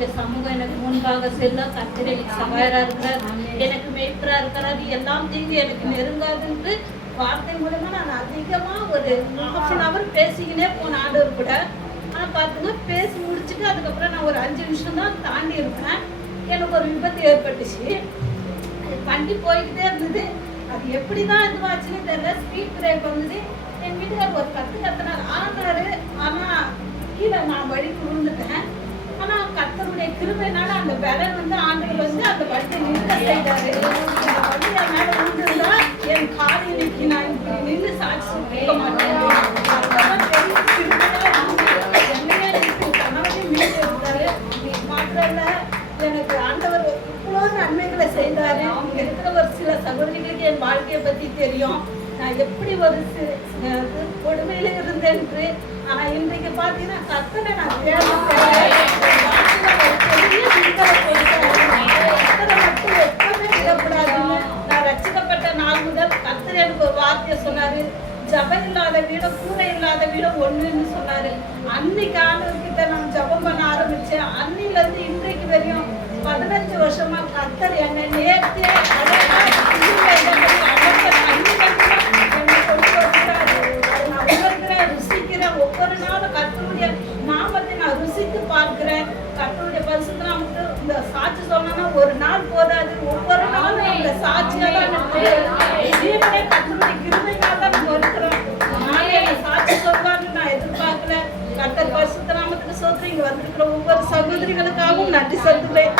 கர்த்தருடைய சமூகம் எனக்கு முன்பாக செல்ல கர்த்தர் எனக்கு சகாயரா இருக்கிறார், எனக்கு மேய்ப்பரா இருக்கிறார், எல்லாம் தீங்கு எனக்கு நெருங்காதுன்ட்டு வார்த்தை மூலமா நான் அதிகமா ஒரு 1/2 hour பேசிக்கினே போன ஆண்டவர் கூட. ஆனால் பார்த்துங்க பேசி முடிச்சுட்டு அதுக்கப்புறம் நான் ஒரு 5 நிமிஷம் தான் தாண்டி இருப்பேன். எனக்கு ஒரு விபத்து ஏற்பட்டுச்சு. அது வண்டி போய்கிட்டே இருந்தது. அது எப்படி தான் இதுவாச்சுன்னு தெரியல. ஸ்பீட் பிரேக் வந்தது. என் வீட்டுக்கார் ஒரு கத்துனார் ஆனாரு. ஆனால் கீழே நான் வழிக்கு விழுந்துட்டேன். ஆனால் கர்த்தருடைய கிருபையினால அந்த பேலன் வந்து ஆண்டவர் வந்து அந்த வண்டியை நிறுத்த செய்தாரு. அந்த வண்டி என் மேலே விழுந்துருந்தா என் காலை நிற்கி நான் இப்படி நின்று சாட்சி கொடுக்க மாட்டேன். அதெல்லாம் பெரிய கிருபையா என்னையே எனக்கு கணவனையும் மீட்டு இருந்தாரு. மாத்திரம் எனக்கு ஆண்டவர் இவ்வளோ நன்மைகளை செய்தாரு. இங்க இருக்கிற ஒரு சில சகோதரிகளுக்கு என் வாழ்க்கையை பற்றி தெரியும். நான் எப்படி ஒரு கொடுமையில இருந்தேன்று. ஆனா இன்றைக்கு பார்த்தீங்கன்னா கர்த்தரை நான் மட்டும் எப்பவுமே விடக்கூடாதுன்னு நான் ரட்சிக்கப்பட்ட நாள் முதல் கர்த்தர் எனக்கு ஒரு வார்த்தையை சொன்னாரு. ஜபம் இல்லாத வீடும் கூரை இல்லாத வீடும் ஒண்ணுன்னு சொன்னாரு. அன்னைக்கு ஆண்டவர்கிட்ட நான் ஜபம் பண்ண ஆரம்பிச்சேன். அன்னில இருந்து இன்றைக்கு வரையும் 15 வருஷமா கர்த்தர் என்னை நேர்த்தி ஒவ்வொரு நாளும் கர்த்தருடைய நாமத்தை நான் ருசித்து பார்க்கிறேன். கர்த்தருடைய பரிசுத்த நாமத்தை இந்த சாட்சி சொன்னா ஒரு நாள் போதாது. ஒவ்வொரு நாளும் இந்த சாட்சியெல்லாம் ஜீவனே கர்த்தருடைய கிருபையினால் தான் நம்ம இருக்கிறோம். நானே அந்த சாட்சி சொல்வான்னு நான் எதிர்பார்க்கல. கர்த்தர் பரிசுத்த நாமத்துக்கு சொல்றேன். இங்க வந்திருக்கிற ஒவ்வொரு சகோதரிகளுக்காகவும் நன்றி சொல்கிறேன்.